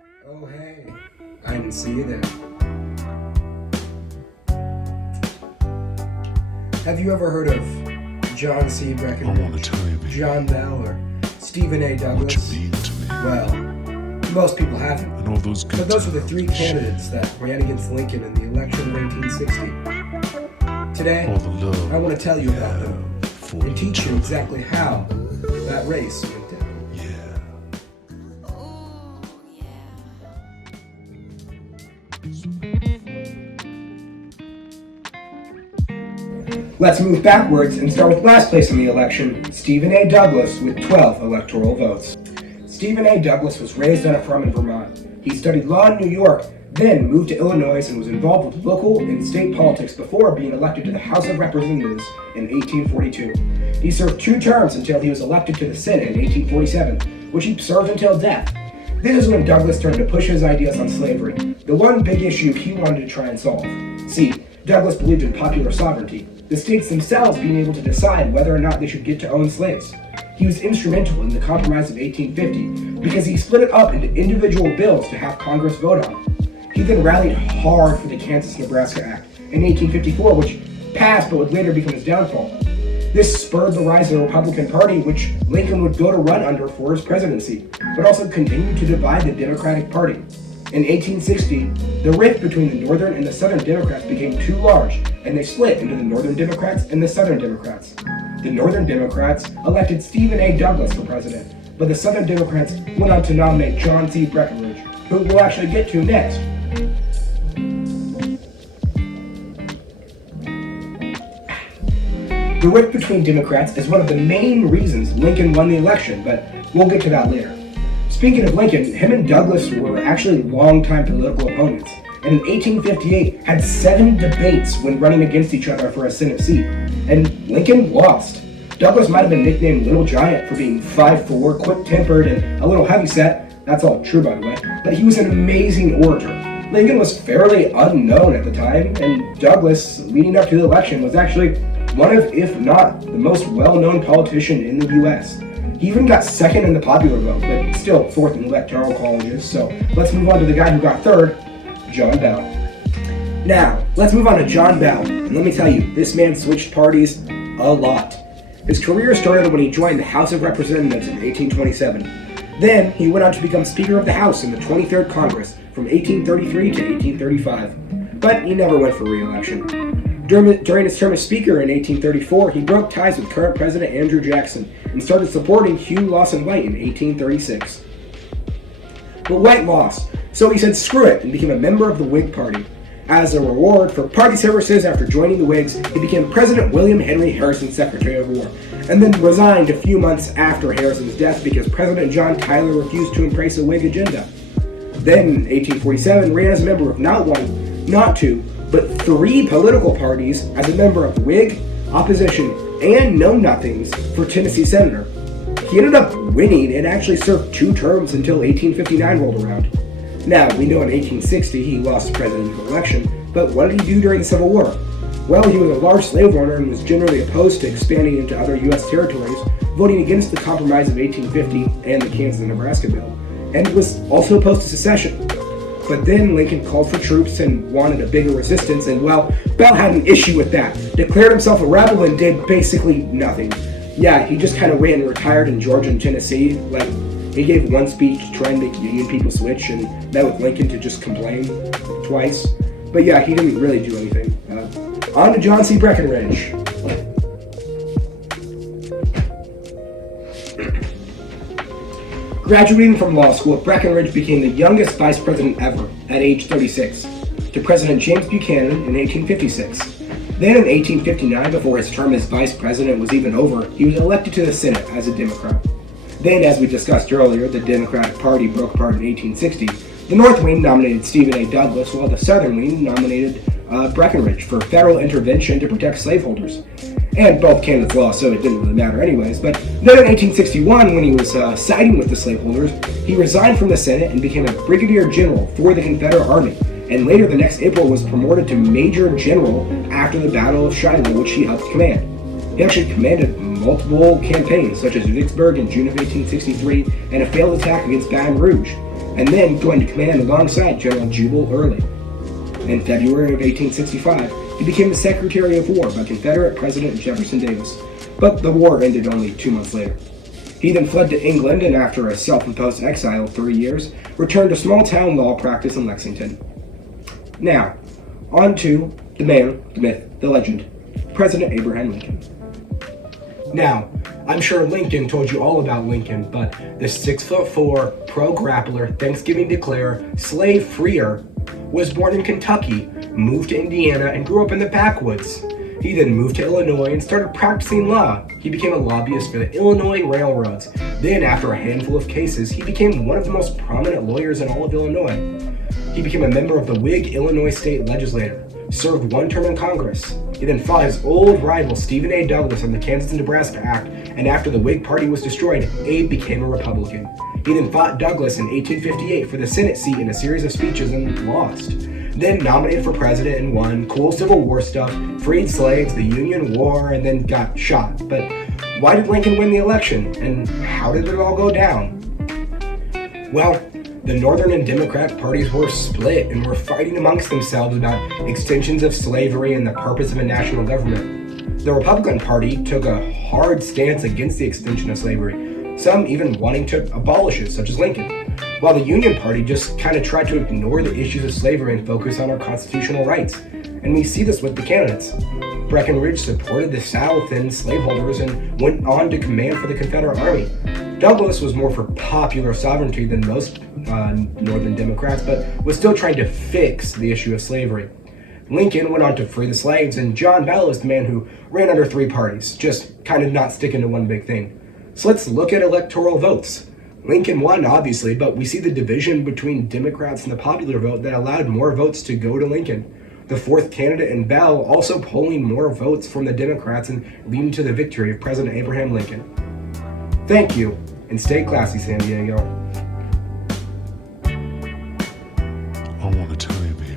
Oh hey, I didn't see you there. Have you ever heard of John C. I want Breckinridge, to tell you, baby, John Bell, or Stephen A. what you Douglas? mean to me. Well, most people haven't. And all those good But those were the times three and shit. candidates that ran against Lincoln in the election of 1860. Today, All the love I want to tell you about we them have for and teach each you other. exactly how that race went down. Yeah. Let's move backwards and start with last place in the election, Stephen A. Douglas with 12 electoral votes. Stephen A. Douglas was raised on a farm in Vermont. He studied law in New York, then moved to Illinois and was involved with local and state politics before being elected to the House of Representatives in 1842. He served 2 terms until he was elected to the Senate in 1847, which he served until death. This is when Douglas started to push his ideas on slavery, the one big issue he wanted to try and solve. See, Douglas believed in popular sovereignty, the states themselves being able to decide whether or not they should get to own slaves. He was instrumental in the Compromise of 1850 because he split it up into individual bills to have Congress vote on. He then rallied hard for the Kansas-Nebraska Act in 1854, which passed but would later become his downfall. This spurred the rise of the Republican Party, which Lincoln would go to run under for his presidency, but also continued to divide the Democratic Party. In 1860, the rift between the Northern and the Southern Democrats became too large, and they split into the Northern Democrats and the Southern Democrats. The Northern Democrats elected Stephen A. Douglas for president, but the Southern Democrats went on to nominate John C. Breckinridge, who we'll actually get to next. The rift between Democrats is one of the main reasons Lincoln won the election, but we'll get to that later. Speaking of Lincoln, him and Douglas were actually longtime political opponents, and in 1858 had 7 debates when running against each other for a Senate seat, and Lincoln lost. Douglas might have been nicknamed Little Giant for being 5'4", quick-tempered, and a little heavyset. That's all true, by the way, but he was an amazing orator. Lincoln was fairly unknown at the time, and Douglas, leading up to the election, was actually one of, if not, the most well-known politician in the U.S. He even got 2nd in the popular vote, but still 4th in electoral colleges, so let's move on to the guy who got 3rd, John Bell. Now, let's move on to John Bell, and let me tell you, this man switched parties a lot. His career started when he joined the House of Representatives in 1827. Then, he went on to become Speaker of the House in the 23rd Congress from 1833 to 1835, but he never went for re-election. During his term as Speaker in 1834, he broke ties with current President Andrew Jackson and started supporting Hugh Lawson White in 1836. But White lost, so he said screw it and became a member of the Whig Party. As a reward for party services after joining the Whigs, he became President William Henry Harrison's Secretary of War, and then resigned a few months after Harrison's death because President John Tyler refused to embrace a Whig agenda. Then, in 1847, ran as a member of not one, not two, but 3 political parties as a member of Whig, Opposition, and Know Nothings for Tennessee Senator. He ended up winning and actually served 2 terms until 1859 rolled around. Now, we know in 1860 he lost the presidential election, but what did he do during the Civil War? Well, he was a large slave owner and was generally opposed to expanding into other U.S. territories, voting against the Compromise of 1850 and the Kansas and Nebraska bill, and was also opposed to secession. But then Lincoln called for troops and wanted a bigger resistance, and well, Bell had an issue with that, declared himself a rebel and did basically nothing. Yeah, he just kind of went and retired in Georgia and Tennessee. Like, he gave one speech to try and make Union people switch and met with Lincoln to just complain twice. But yeah, he didn't really do anything. On to John C. Breckinridge. Graduating from law school, Breckinridge became the youngest vice president ever at age 36, to President James Buchanan in 1856. Then in 1859, before his term as vice president was even over, he was elected to the Senate as a Democrat. Then, as we discussed earlier, the Democratic Party broke apart in 1860. The North Wing nominated Stephen A. Douglas, while the Southern Wing nominated Breckinridge for federal intervention to protect slaveholders. And both candidates lost, so it didn't really matter anyways. But then in 1861, when he was siding with the slaveholders, he resigned from the Senate and became a brigadier general for the Confederate Army. And later the next April was promoted to major general after the Battle of Shiloh, which he helped command. He actually commanded multiple campaigns, such as Vicksburg in June of 1863 and a failed attack against Baton Rouge. and then joined command alongside General Jubal Early. In February of 1865, he became the Secretary of War by Confederate President Jefferson Davis, but the war ended only 2 months later. He then fled to England and, after a self-imposed exile of 3 years, returned to small-town law practice in Lexington. Now, on to the man, the myth, the legend, President Abraham Lincoln. Now, I'm sure Lincoln told you all about Lincoln, but the 6'4", pro-grappler, Thanksgiving declarer, slave-freer, was born in Kentucky, moved to Indiana, and grew up in the backwoods. He then moved to Illinois and started practicing law. He became a lobbyist for the Illinois railroads. Then, after a handful of cases, he became one of the most prominent lawyers in all of Illinois. He became a member of the Whig Illinois State Legislature, served 1 term in Congress. He then fought his old rival Stephen A. Douglas on the Kansas and Nebraska Act, and after the Whig Party was destroyed, Abe became a Republican. He then fought Douglas in 1858 for the Senate seat in a series of speeches and lost. Then nominated for president and won, cool Civil War stuff, freed slaves, the Union War, and then got shot. But why did Lincoln win the election, and how did it all go down? Well, the Northern and Democratic parties were split and were fighting amongst themselves about extensions of slavery and the purpose of a national government. The Republican Party took a hard stance against the extension of slavery, some even wanting to abolish it, such as Lincoln, while the Union Party just kind of tried to ignore the issues of slavery and focus on our constitutional rights. And we see this with the candidates. Breckinridge supported the South and slaveholders and went on to command for the Confederate Army. Douglas was more for popular sovereignty than most Northern Democrats, but was still trying to fix the issue of slavery. Lincoln went on to free the slaves, and John Bell is the man who ran under 3 parties, just kind of not sticking to one big thing. So let's look at electoral votes. Lincoln won, obviously, but we see the division between Democrats and the popular vote that allowed more votes to go to Lincoln. The 4th candidate in Bell also polling more votes from the Democrats and leading to the victory of President Abraham Lincoln. Thank you, and stay classy, San Diego. I want to tell you, baby.